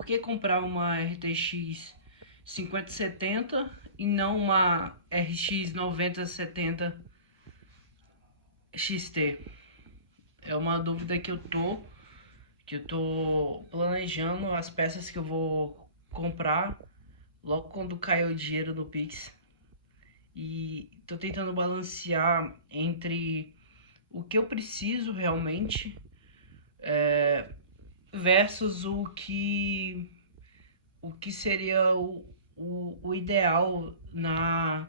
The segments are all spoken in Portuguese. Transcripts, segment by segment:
por que comprar uma RTX 5070 e não uma RX 9070 XT? É uma dúvida que eu tô planejando as peças que eu vou comprar logo quando cair o dinheiro no Pix. E tô tentando balancear entre o que eu preciso realmente versus o que seria o ideal na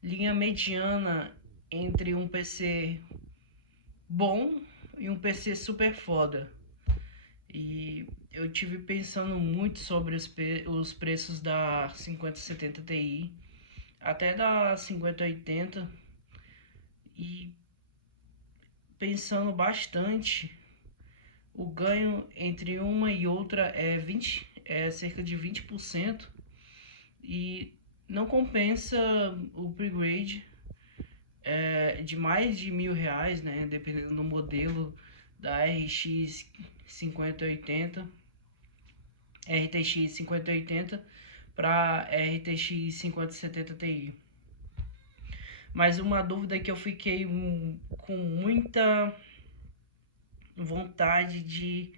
linha mediana entre um PC bom e um PC super foda. E eu tive pensando muito sobre os preços da 5070 Ti, até da 5080, e pensando bastante, o ganho entre uma e outra é cerca de 20%, e não compensa o upgrade de mais de R$ 1.000, né, dependendo do modelo da RX 5080, RTX 5080 para RTX 5070 Ti. Mas uma dúvida que eu fiquei com muita vontade de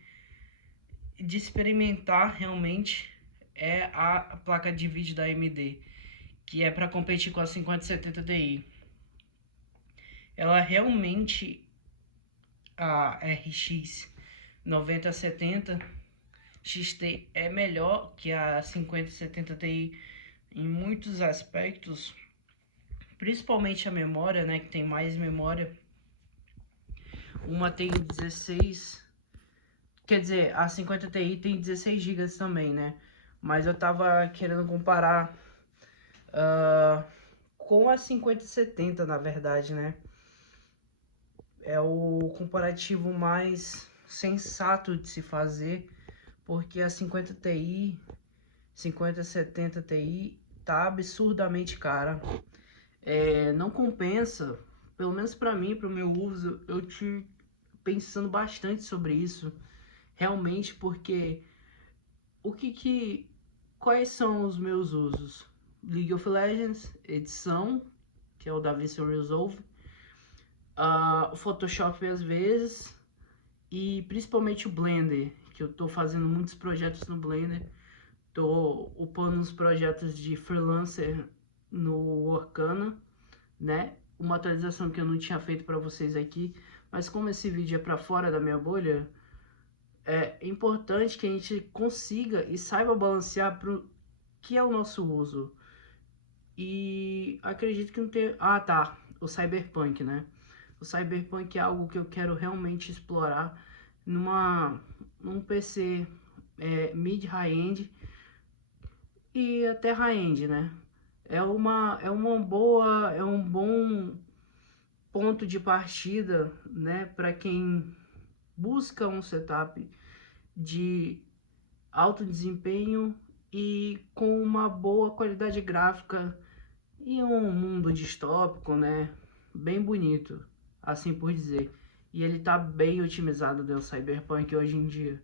experimentar realmente é a placa de vídeo da AMD, que é para competir com a 5070 Ti. Ela realmente, a RX 9070 XT é melhor que a 5070 Ti em muitos aspectos, principalmente a memória, né, que tem mais memória. Uma tem 16, quer dizer, a 50 Ti tem 16 GB também, né? Mas eu tava querendo comparar com a 5070, na verdade, né? É o comparativo mais sensato de se fazer, porque a 5070 Ti tá absurdamente cara. Não compensa, pelo menos para mim, para o meu uso, eu tive pensando bastante sobre isso, realmente, porque quais são os meus usos? League of Legends, edição, que é o DaVinci Resolve, o Photoshop às vezes, e principalmente o Blender, que eu tô fazendo muitos projetos no Blender, tô upando uns projetos de freelancer no Orkana, né? Uma atualização que eu não tinha feito para vocês aqui, mas como esse vídeo é para fora da minha bolha, é importante que a gente consiga e saiba balancear para o que é o nosso uso. E acredito que não tem... Ah, tá. O Cyberpunk, né? O Cyberpunk é algo que eu quero realmente explorar num PC mid-high-end e até high-end, né? É um bom ponto de partida, né, para quem busca um setup de alto desempenho e com uma boa qualidade gráfica e um mundo distópico, né, bem bonito, assim por dizer. E ele tá bem otimizado, do Cyberpunk hoje em dia.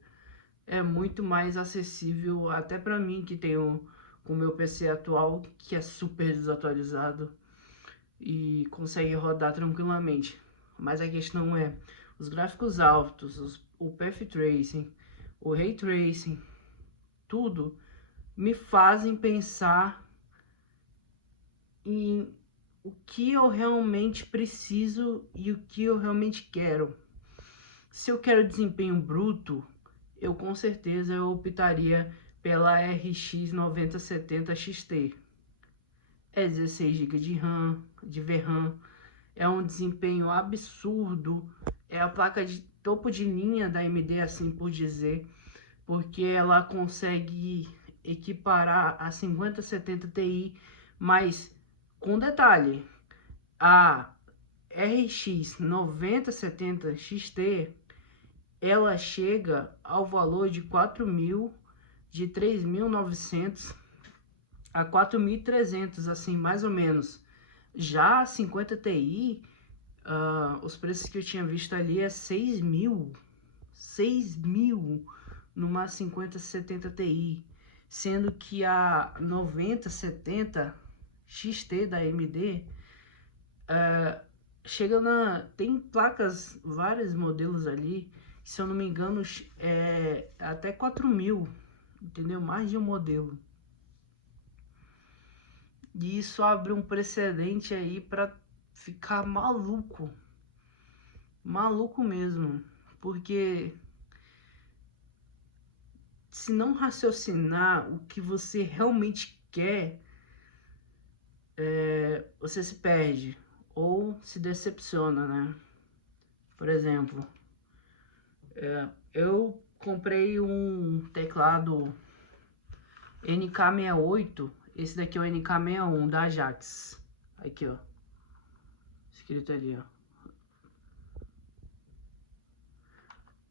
É muito mais acessível até para mim que tenho com o meu PC atual, que é super desatualizado e consegue rodar tranquilamente. Mas a questão é os gráficos altos, o Path Tracing, o Ray Tracing, tudo me fazem pensar em o que eu realmente preciso e o que eu realmente quero. Se eu quero desempenho bruto, eu com certeza eu optaria pela RX 9070 XT. É 16 GB de RAM, de VRAM, é um desempenho absurdo, é a placa de topo de linha da AMD, assim por dizer, porque ela consegue equiparar a 5070 Ti, mas com detalhe, a RX 9070 XT, ela chega ao valor de 4.000, de 3.900 a 4.300, assim, mais ou menos. Já a 50 Ti, os preços que eu tinha visto ali é 6.000, 6.000 numa 5070 Ti, sendo que a 9070 XT da AMD chega tem placas, vários modelos ali, se eu não me engano, até 4.000, entendeu? Mais de um modelo. E isso abre um precedente aí para ficar maluco. Maluco mesmo. Porque se não raciocinar o que você realmente quer, você se perde ou se decepciona, né? Por exemplo, eu comprei um teclado NK68. Esse daqui é o NK61 da Ajax. Aqui, ó. Escrito ali, ó.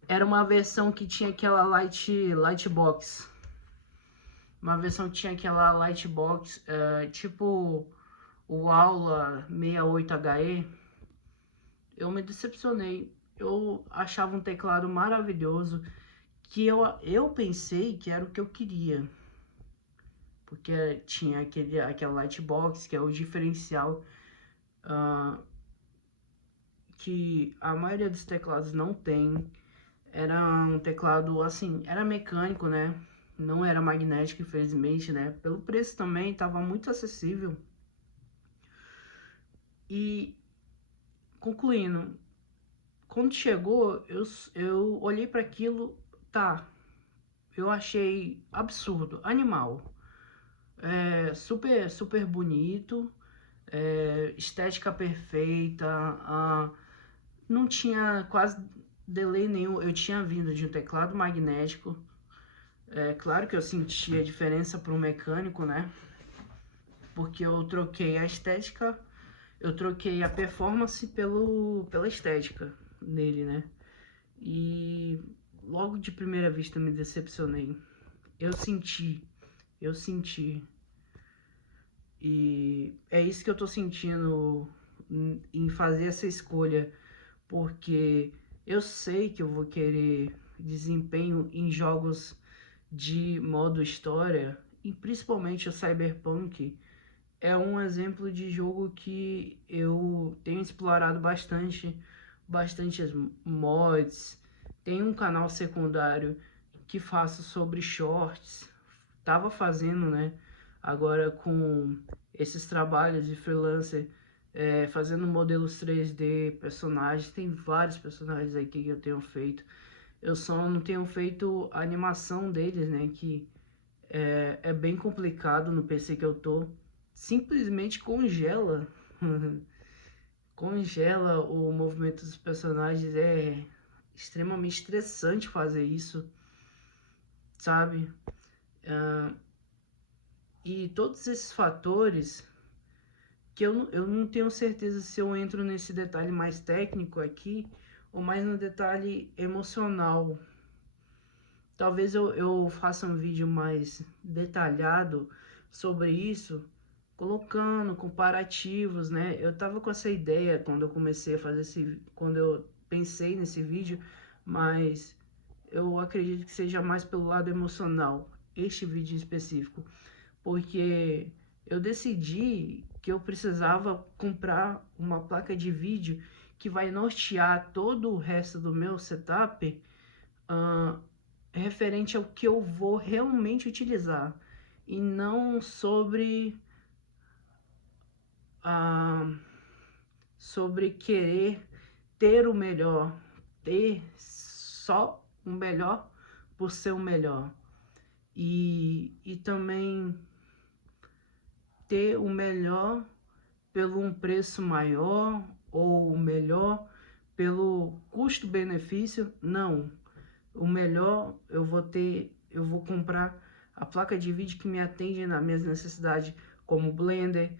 Era uma versão que tinha aquela Lightbox. Uma versão que tinha aquela Lightbox, tipo o Aula 68HE. Eu me decepcionei. Eu achava um teclado maravilhoso, que eu pensei que era o que eu queria. Porque tinha aquela Lightbox, que é o diferencial que a maioria dos teclados não tem. Era um teclado assim, era mecânico, né? Não era magnético, infelizmente, né? Pelo preço também, estava muito acessível. E concluindo, quando chegou, eu olhei para aquilo, tá? Eu achei absurdo, animal, super bonito, estética perfeita, não tinha quase delay nenhum. Eu tinha vindo de um teclado magnético. Claro que eu senti a diferença para o mecânico, né? Porque eu troquei a estética, eu troquei a performance pela estética nele, né? E logo de primeira vista me decepcionei. Eu senti. E é isso que eu tô sentindo em fazer essa escolha, porque eu sei que eu vou querer desempenho em jogos de modo história, e principalmente o Cyberpunk é um exemplo de jogo que eu tenho explorado bastante mods. Tem um canal secundário que faço sobre shorts, tava fazendo, né? Agora com esses trabalhos de freelancer, fazendo modelos 3D, personagens, tem vários personagens aqui que eu tenho feito. Eu só não tenho feito a animação deles, né? Que é bem complicado no PC que eu tô. Simplesmente congela. Congela o movimento dos personagens. É extremamente estressante fazer isso, sabe? E todos esses fatores que eu não tenho certeza se eu entro nesse detalhe mais técnico aqui ou mais no detalhe emocional. Talvez eu faça um vídeo mais detalhado sobre isso, colocando comparativos, né? Eu tava com essa ideia quando eu comecei a fazer quando eu pensei nesse vídeo, mas eu acredito que seja mais pelo lado emocional, este vídeo específico, porque eu decidi que eu precisava comprar uma placa de vídeo que vai nortear todo o resto do meu setup, referente ao que eu vou realmente utilizar, e não sobre querer ter o melhor, ter só o melhor por ser o melhor, e também ter o melhor pelo um preço maior, ou o melhor pelo custo-benefício. Não, o melhor eu vou comprar a placa de vídeo que me atende nas minhas necessidades, como o Blender,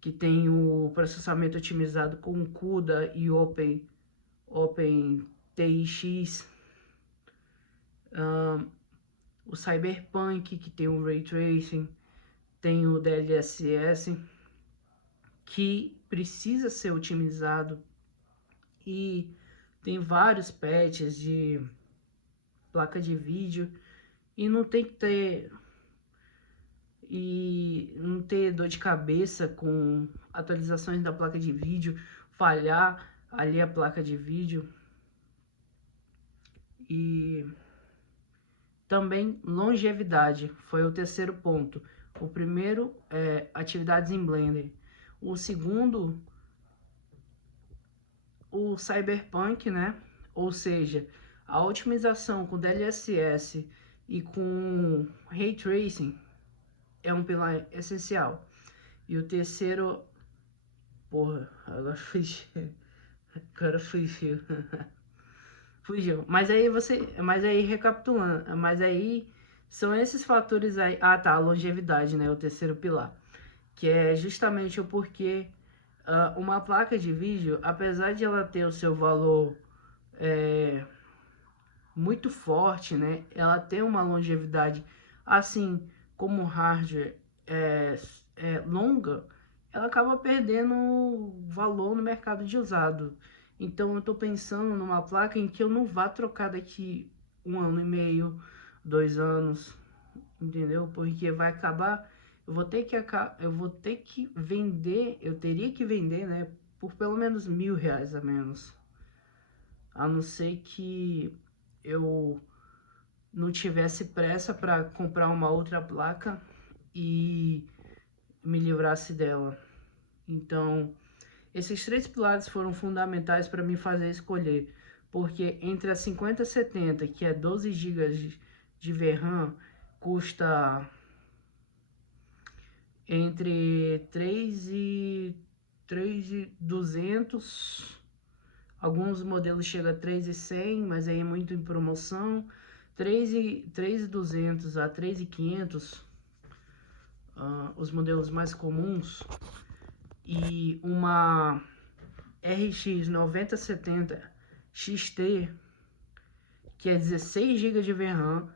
que tem o processamento otimizado com CUDA e OpenTX, o Cyberpunk, que tem o Ray Tracing, tem o DLSS, que precisa ser otimizado, e tem vários patches de placa de vídeo e não tem que ter não ter dor de cabeça com atualizações da placa de vídeo, falhar ali a placa de vídeo. E também longevidade foi o terceiro ponto. O primeiro é atividades em Blender. O segundo, o Cyberpunk, né? Ou seja, a otimização com DLSS e com Ray Tracing é um pilar essencial. E o terceiro, porra, agora fugiu. Agora fugiu. Fugiu. Mas aí recapitulando, mas aí são esses fatores aí. Ah, tá, a longevidade, né? O terceiro pilar, que é justamente o porquê uma placa de vídeo, apesar de ela ter o seu valor muito forte, né? Ela tem uma longevidade, assim como o hardware longa, ela acaba perdendo valor no mercado de usado. Então eu estou pensando numa placa em que eu não vá trocar daqui 1 ano e meio, 2 anos, entendeu? Porque vai acabar, eu vou ter que vender, eu teria que vender, né? Por pelo menos R$ 1.000 a menos. A não ser que eu não tivesse pressa para comprar uma outra placa e me livrasse dela. Então, esses três pilares foram fundamentais para me fazer escolher, porque entre a 5070, que é 12 GB de VRAM, custa entre 3.200, alguns modelos chegam a 3.100, mas aí é muito em promoção. 3.200 a 3.500, os modelos mais comuns, e uma RX 9070 XT, que é 16 GB de VRAM,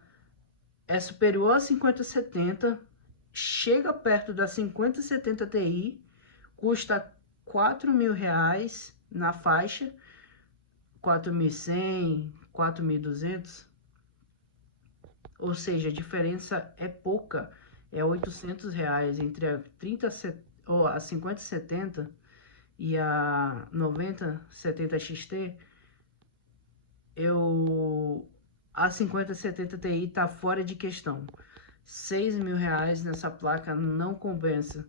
é superior a 5070, chega perto da 5070 Ti, custa R$ 4.000 na faixa, 4.100, 4.200, ou seja, a diferença é pouca, é R$ 800 entre a 5070 e a 9070 XT. A 5070 Ti tá fora de questão. R$ 6.000 nessa placa não compensa.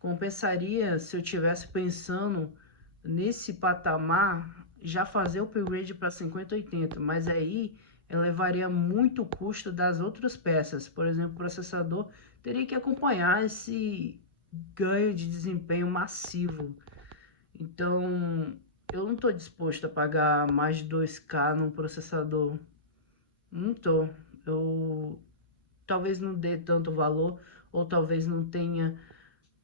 Compensaria se eu tivesse pensando nesse patamar já fazer o upgrade para 5080, mas aí elevaria muito o custo das outras peças. Por exemplo, o processador teria que acompanhar esse ganho de desempenho massivo. Então, eu não estou disposto a pagar mais de 2K num processador. Não tô. Eu talvez não dê tanto valor, ou talvez não tenha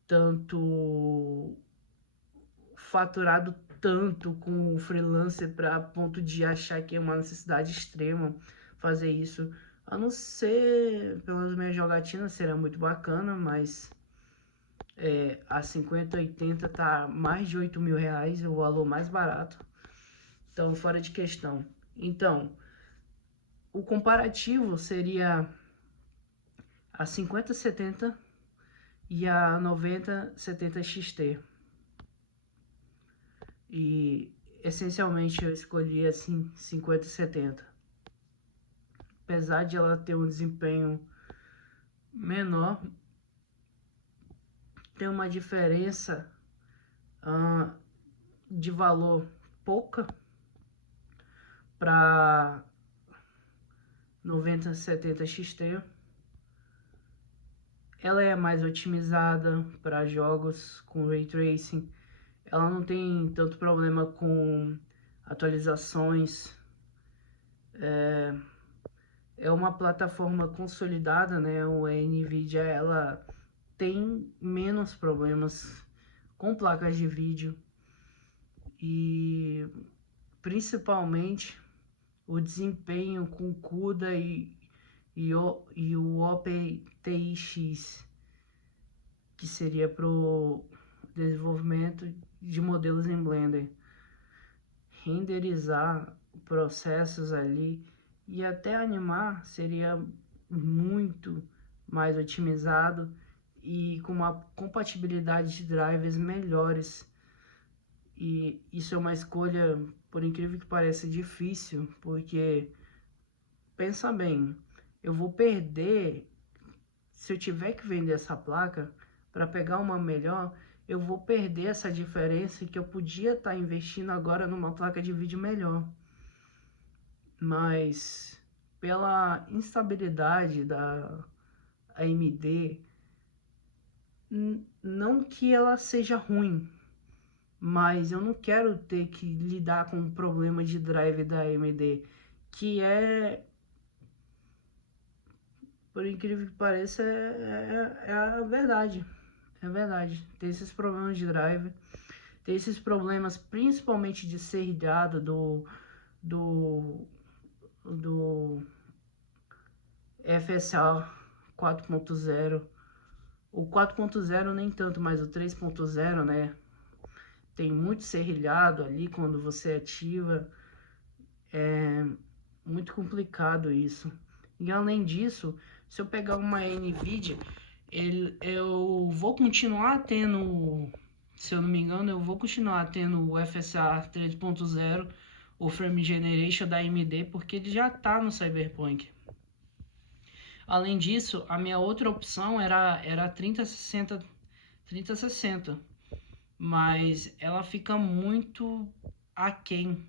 tanto faturado tanto com o freelancer para ponto de achar que é uma necessidade extrema fazer isso. A não ser pelas minhas jogatinas, será muito bacana, mas a 5080 tá mais de R$ 8.000, o valor mais barato. Então, fora de questão. Então, o comparativo seria a 5070 e a 9070 XT. E essencialmente eu escolhi assim 5070. Apesar de ela ter um desempenho menor, tem uma diferença de valor pouca para 9070 XT. Ela é mais otimizada para jogos com Ray Tracing. Ela não tem tanto problema com atualizações. É uma plataforma consolidada, né? A NVIDIA ela tem menos problemas com placas de vídeo e principalmente o desempenho com CUDA e o OpenTX, que seria para o desenvolvimento de modelos em Blender, renderizar processos ali e até animar seria muito mais otimizado e com uma compatibilidade de drivers melhores. E isso é uma escolha, por incrível que pareça, difícil, porque pensa bem, eu vou perder, se eu tiver que vender essa placa para pegar uma melhor, eu vou perder essa diferença que eu podia estar investindo agora numa placa de vídeo melhor. Mas pela instabilidade da AMD, não que ela seja ruim, mas eu não quero ter que lidar com o problema de drive da AMD, que é, por incrível que pareça, é a verdade. É verdade. Tem esses problemas de drive, tem esses problemas principalmente de serrilhado do FSA 4.0. O 4.0 nem tanto, mas o 3.0, né? Tem muito serrilhado ali quando você ativa. É muito complicado isso. E além disso, se eu pegar uma NVIDIA, eu vou continuar tendo, se eu não me engano, eu vou continuar tendo o FSR 3.0, o Frame Generation da AMD, porque ele já está no Cyberpunk. Além disso, a minha outra opção era 3060, mas ela fica muito aquém.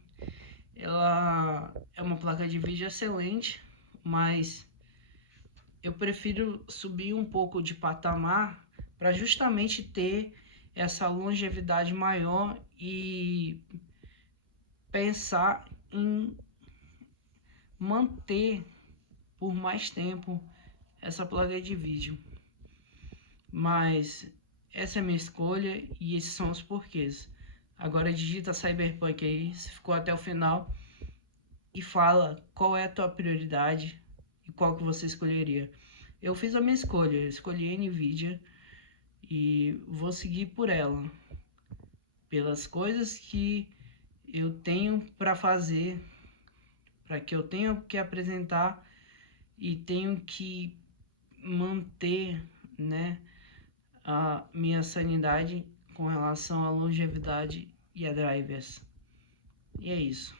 Ela é uma placa de vídeo excelente, mas eu prefiro subir um pouco de patamar para justamente ter essa longevidade maior e pensar em manter por mais tempo essa placa de vídeo. Mas essa é a minha escolha e esses são os porquês. Agora digita Cyberpunk aí, se ficou até o final, e fala qual é a tua prioridade e qual que você escolheria. Eu fiz a minha escolha, eu escolhi a NVIDIA e vou seguir por ela, pelas coisas que eu tenho para fazer, para que eu tenho que apresentar e tenho que manter, né, a minha sanidade com relação à longevidade e a drivers. E é isso.